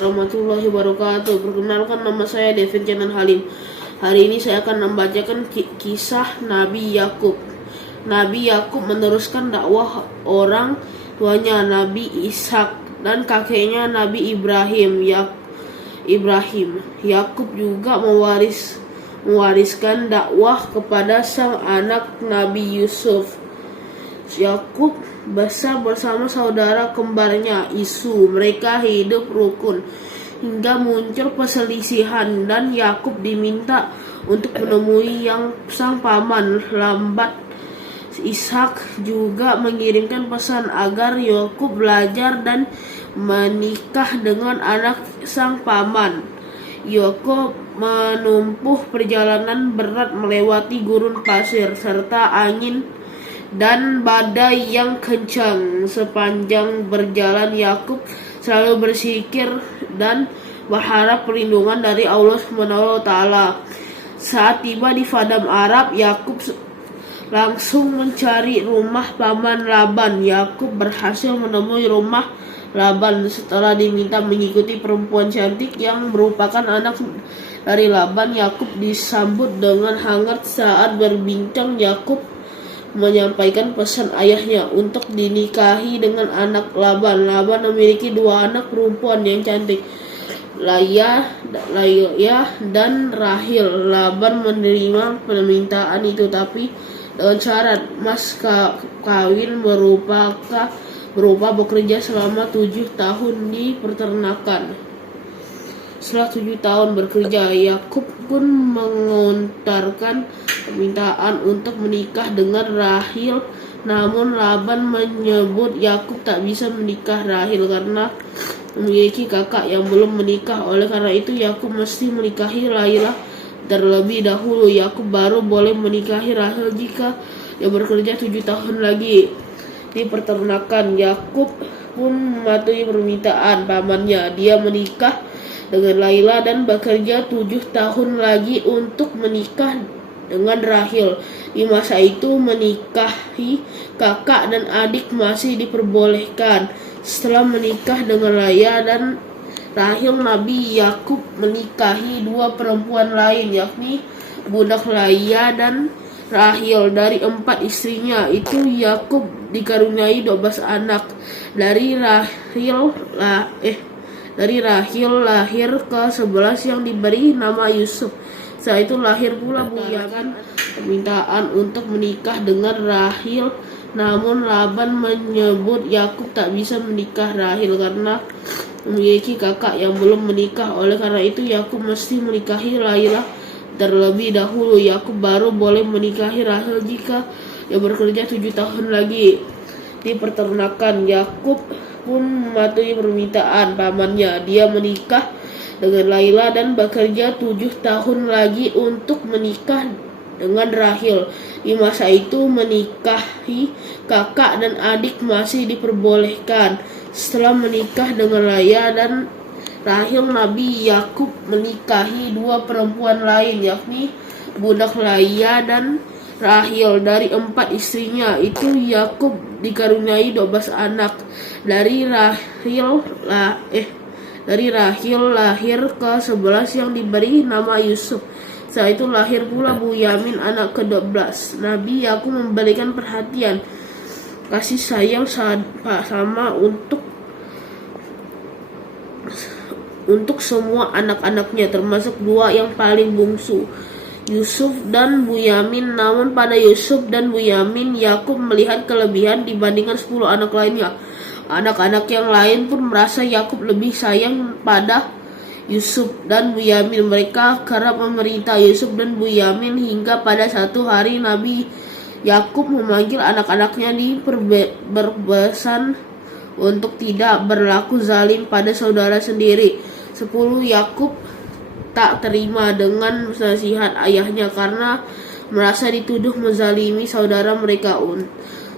Warahmatullahi wabarakatuh. Perkenalkan, nama saya Devin Canan Halim. Hari ini saya akan membacakan kisah Nabi Yakub. Nabi Yakub meneruskan dakwah orang tuanya Nabi Ishak dan kakeknya Nabi Ibrahim. Yakub juga mewariskan dakwah kepada sang anak Nabi Yusuf. Yakub besar bersama saudara kembarnya Isu. Mereka hidup rukun hingga muncul perselisihan, dan Yakub diminta untuk menemui sang paman lambat. Ishak juga mengirimkan pesan agar Yakub belajar dan menikah dengan anak sang paman. Yakub menempuh perjalanan berat melewati gurun pasir serta angin dan badai yang kencang. Sepanjang berjalan Yakub selalu berzikir dan berharap perlindungan dari Allah SWT. Saat tiba di padang Arab, Yakub langsung mencari rumah paman Laban. Yakub berhasil menemui rumah Laban setelah diminta mengikuti perempuan cantik yang merupakan anak dari Laban. Yakub disambut dengan hangat. Saat berbincang, Yakub menyampaikan pesan ayahnya untuk dinikahi dengan anak Laban. Laban memiliki dua anak perempuan yang cantik, Laya dan Rahil. Laban menerima permintaan itu, tapi dengan syarat mas kawin berupa bekerja selama 7 tahun di peternakan. Setelah 7 tahun bekerja, Yakub pun mengontarkan permintaan untuk menikah dengan Rahil. Namun Laban menyebut Yakub tak bisa menikah Rahil karena memiliki kakak yang belum menikah. Oleh karena itu, Yakub mesti menikahi Lailah terlebih dahulu. Yakub baru boleh menikahi Rahil jika dia bekerja 7 tahun lagi di peternakan. Yakub pun mematuhi permintaan pamannya. Dia menikah dengan Lailah dan bekerja 7 tahun lagi untuk menikah dengan Rahil. Di masa itu, menikahi kakak dan adik masih diperbolehkan. Setelah menikah dengan Laya dan Rahil, Nabi Yakub menikahi 2 perempuan lain, yakni budak Laya dan Rahil. Dari 4 istrinya itu, Yakub dikaruniai 12 anak. Dari Rahil lahir ke-11 yang diberi nama Yusuf. Setelah itu lahir pula Bunyamin. Permintaan untuk menikah dengan Rahil, namun Laban menyebut Yakub tak bisa menikah Rahil karena memiliki kakak yang belum menikah. Oleh karena itu, Yakub mesti menikahi Lailah terlebih dahulu. Yakub baru boleh menikahi Rahil jika dia bekerja 7 tahun lagi di peternakan. Yakub pun mematuhi permintaan pamannya. Dia menikah dengan Lailah dan bekerja 7 tahun lagi untuk menikah dengan Rahil. Di masa itu, menikahi kakak dan adik masih diperbolehkan. Setelah menikah dengan Laya dan Rahil, Nabi Yakub menikahi 2 perempuan lain, yakni budak Laya dan Rahil. Dari 4 istrinya itu, Yakub dikaruniai 12 anak. Dari Rahil lahir ke-11 yang diberi nama Yusuf. Setelah itu lahir pula Bunyamin, anak ke-12. Nabi Yakub memberikan perhatian kasih sayang sama untuk semua anak-anaknya, termasuk 2 yang paling bungsu, Yusuf dan Bunyamin. Namun pada Yusuf dan Bunyamin, Yakub melihat kelebihan dibandingkan 10 anak lainnya. Anak-anak yang lain pun merasa Yakub lebih sayang pada Yusuf dan Bunyamin. Mereka kerap memerintah Yusuf dan Bunyamin hingga pada satu hari Nabi Yakub memanggil anak-anaknya di berpesan untuk tidak berlaku zalim pada saudara sendiri. 10 Yakub tak terima dengan nasihat ayahnya karena merasa dituduh menzalimi saudara mereka.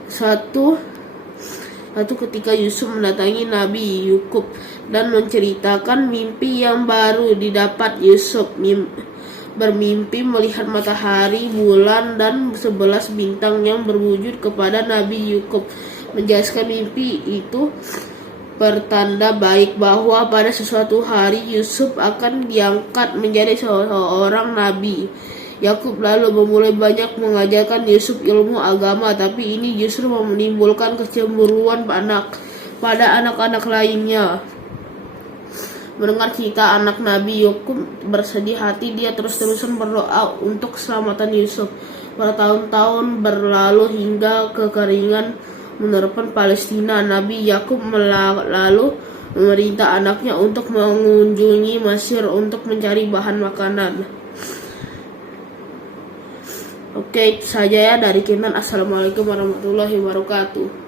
Satu ketika Yusuf mendatangi Nabi Yakub dan menceritakan mimpi yang baru didapat. Yusuf bermimpi melihat matahari, bulan, dan 11 bintang yang berwujud kepada Nabi Yakub. Menjelaskan mimpi itu, pertanda baik bahwa pada sesuatu hari Yusuf akan diangkat menjadi seorang nabi. Yakub lalu memulai banyak mengajarkan Yusuf ilmu agama, tapi ini justru menimbulkan kecemburuan pada anak-anak lainnya. Mendengar cerita anak Nabi Yakub bersedih hati, dia terus-terusan berdoa untuk keselamatan Yusuf. Bertahun-tahun berlalu hingga kekeringan menerpa Palestina. Nabi Yakub lalu memerintah anaknya untuk mengunjungi Mesir untuk mencari bahan makanan. Oke, itu saja ya dari Kinan. Assalamualaikum warahmatullahi wabarakatuh.